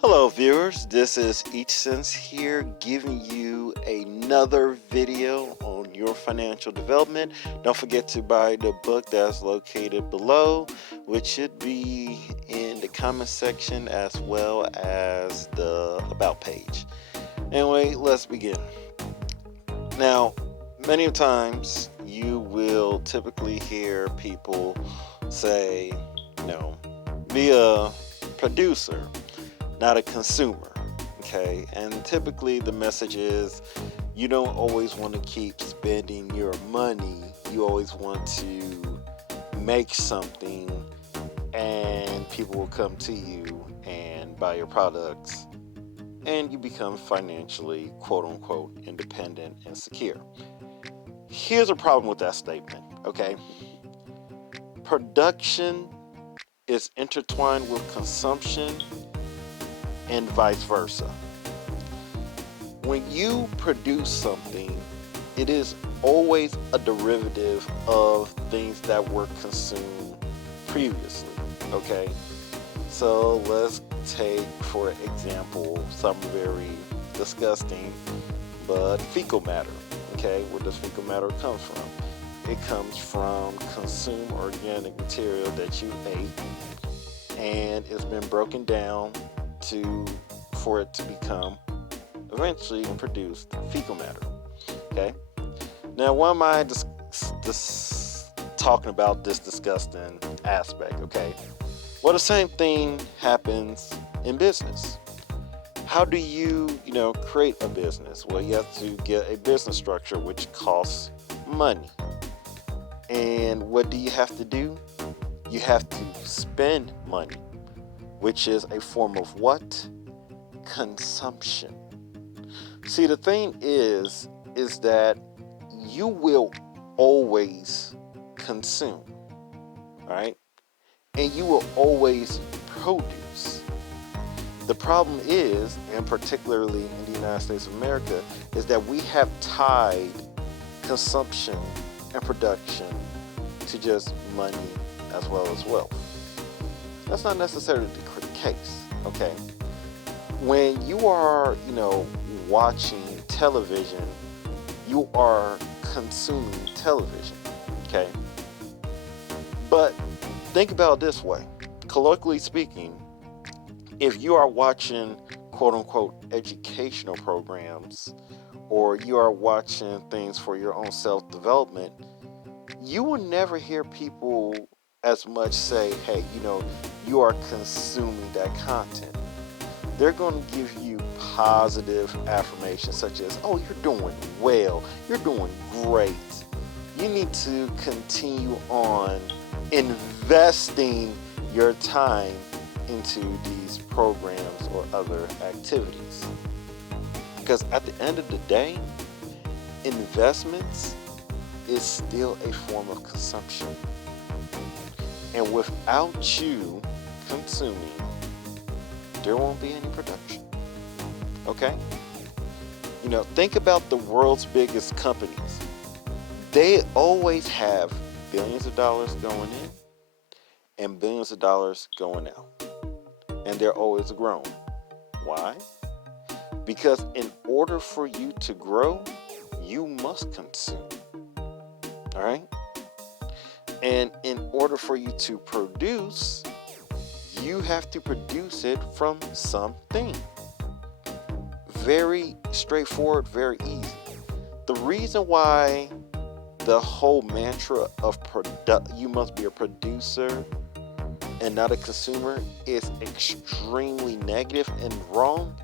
Hello viewers, this is Sense here giving you another video on your financial development. Don't forget to buy the book that's located below, which should be in the comment section as well as the about page. Anyway, let's begin. Now, many times you will typically hear people say, be a producer, not a consumer. Okay, and typically the message is you don't always want to keep spending your money. You always want to make something and people will come to you and buy your products and you become financially quote unquote independent and secure. Here's a problem with that statement. Okay, production is intertwined with consumption and vice versa. When you produce something, it is always a derivative of things that were consumed previously. Okay, so let's take for example something very disgusting, but fecal matter. Okay, where does fecal matter come from? It comes from consumed organic material that you ate, and it's been broken down for it to become eventually produced fecal matter. Okay. Now, why am I talking about this disgusting aspect? Okay. Well, the same thing happens in business. How do you create a business? Well, you have to get a business structure, which costs money. And what do you have to do? You have to spend money, which is a form of what? Consumption. See, the thing is that you will always consume, right? And you will always produce. The problem is, and particularly in the United States of America, is that we have tied consumption and production to just money as well as wealth. That's not necessarily the case, okay? When you are, watching television, you are consuming television, okay? But think about it this way. Colloquially speaking, if you are watching quote-unquote educational programs or you are watching things for your own self-development, you will never hear people as much say, hey, you are consuming that content. They're going to give you positive affirmations such as, oh, you're doing well, you're doing great. You need to continue on investing your time into these programs or other activities. Because at the end of the day, investments is still a form of consumption. And without you consuming, there won't be any production. Okay? Think about the world's biggest companies. They always have billions of dollars going in and billions of dollars going out. And they're always growing. Why? Because in order for you to grow, you must consume. All right? And in order for you to produce, you have to produce it from something. Very straightforward, very easy. The reason why the whole mantra of you must be a producer and not a consumer is extremely negative and wrong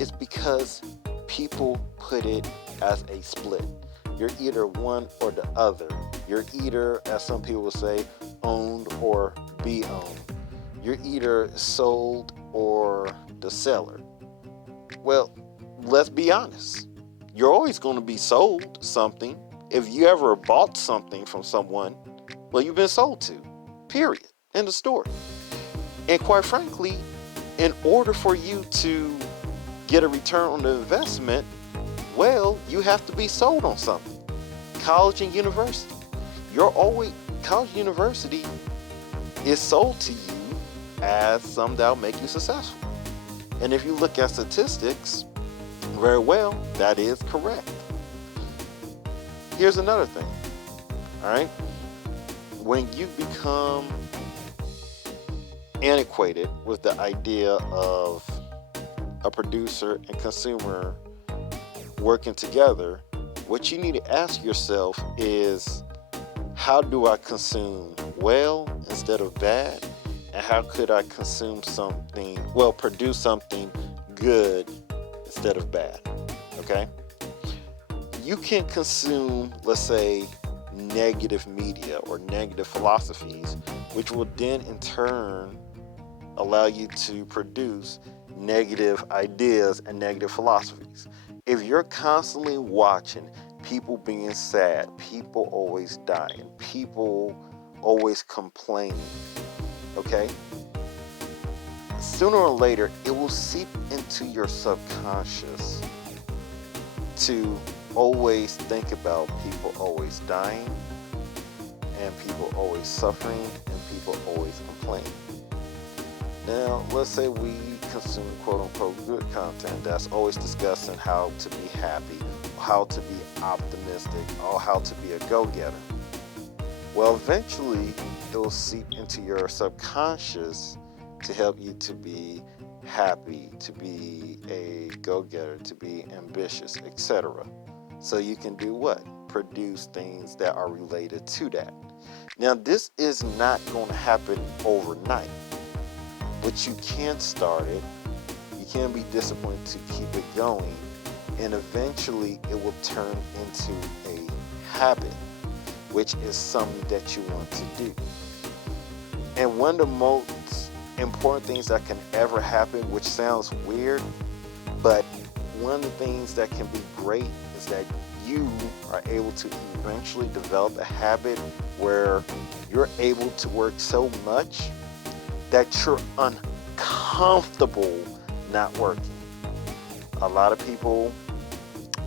is because people put it as a split. You're either one or the other. You're either, as some people will say, owned or be owned. You're either sold or the seller. Well, let's be honest. You're always going to be sold something. If you ever bought something from someone, well, you've been sold to. Period. End of story. And quite frankly, in order for you to get a return on the investment, well, you have to be sold on something. College and university. College and university is sold to you as something that'll make you successful. And if you look at statistics, very well, that is correct. Here's another thing, all right? When you become antiquated with the idea of a producer and consumer working together, what you need to ask yourself is, how do I consume well instead of bad? And how could I consume something, well, produce something good instead of bad? Okay? You can consume, let's say, negative media or negative philosophies, which will then in turn allow you to produce negative ideas and negative philosophies. If you're constantly watching people being sad, people always dying, people always complaining, okay? Sooner or later, it will seep into your subconscious to always think about people always dying and people always suffering and people always complaining. Now, let's say we consume quote-unquote good content that's always discussing how to be happy, how to be optimistic, or how to be a go-getter. Well, eventually, it will seep into your subconscious to help you to be happy, to be a go-getter, to be ambitious, etc. So you can do what? Produce things that are related to that. Now, this is not going to happen overnight, but you can start it. You can be disciplined to keep it going, and eventually it will turn into a habit, which is something that you want to do. And one of the most important things that can ever happen, which sounds weird, but one of the things that can be great is that you are able to eventually develop a habit where you're able to work so much that you're uncomfortable not working. A lot of people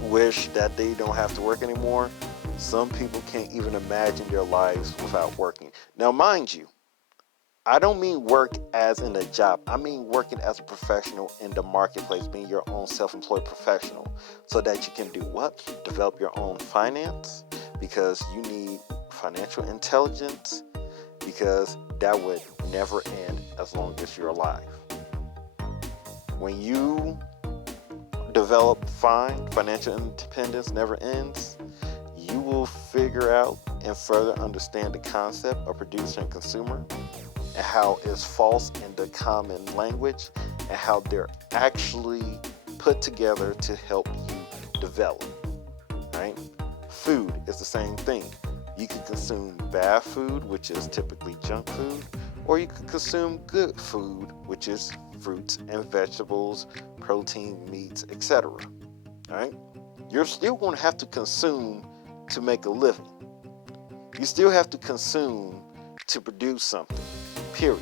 wish that they don't have to work anymore. Some people can't even imagine their lives without working. Now, mind you, I don't mean work as in a job. I mean working as a professional in the marketplace, being your own self-employed professional, so that you can do what? Develop your own finance, because you need financial intelligence, because that would never end as long as you're alive. When you develop financial independence never ends, you will figure out and further understand the concept of producer and consumer, and how it's false in the common language, and how they're actually put together to help you develop, right? Food is the same thing. You can consume bad food, which is typically junk food, or you can consume good food, which is fruits and vegetables, protein, meats, etc. All right? You're still going to have to consume to make a living. You still have to consume to produce something, period.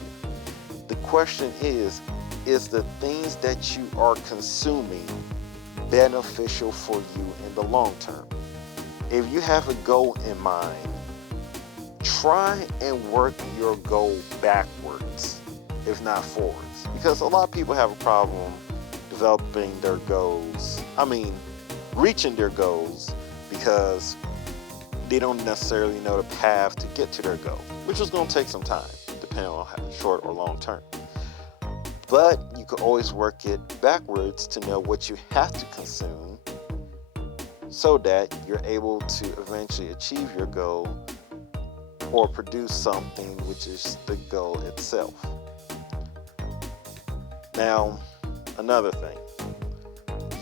The question is the things that you are consuming beneficial for you in the long term? If you have a goal in mind, try and work your goal backwards, if not forwards. Because a lot of people have a problem developing their goals. Reaching their goals, because they don't necessarily know the path to get to their goal, which is going to take some time, depending on how short or long term. But you can always work it backwards to know what you have to consume, so that you're able to eventually achieve your goal or produce something which is the goal itself. Now, another thing,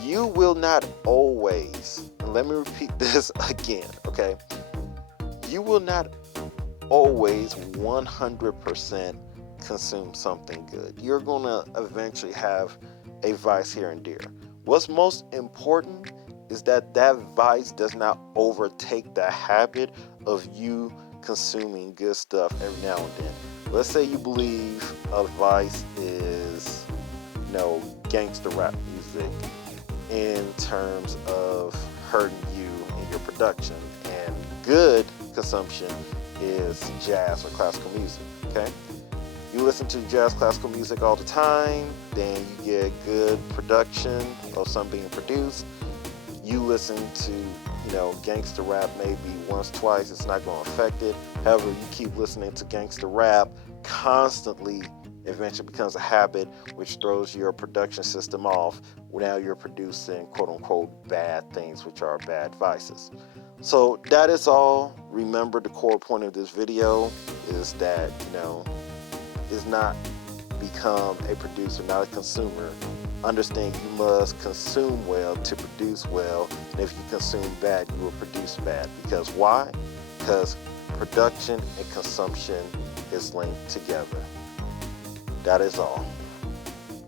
you will not always, and let me repeat this again, okay? You will not always 100% consume something good. You're going to eventually have a vice here and there. What's most important is that vice does not overtake the habit of you consuming good stuff every now and then. Let's say you believe a vice is, gangster rap music in terms of hurting you in your production, and good consumption is jazz or classical music, okay? You listen to jazz classical music all the time, then you get good production of something being produced. You listen to, gangster rap maybe once, twice, it's not going to affect it. However, you keep listening to gangster rap constantly, eventually becomes a habit, which throws your production system off. Now you're producing quote unquote bad things, which are bad vices. So that is all. Remember, the core point of this video is that, is not become a producer, not a consumer. Understand you must consume well to produce well. And if you consume bad, you will produce bad. Because why? Because production and consumption is linked together. That is all.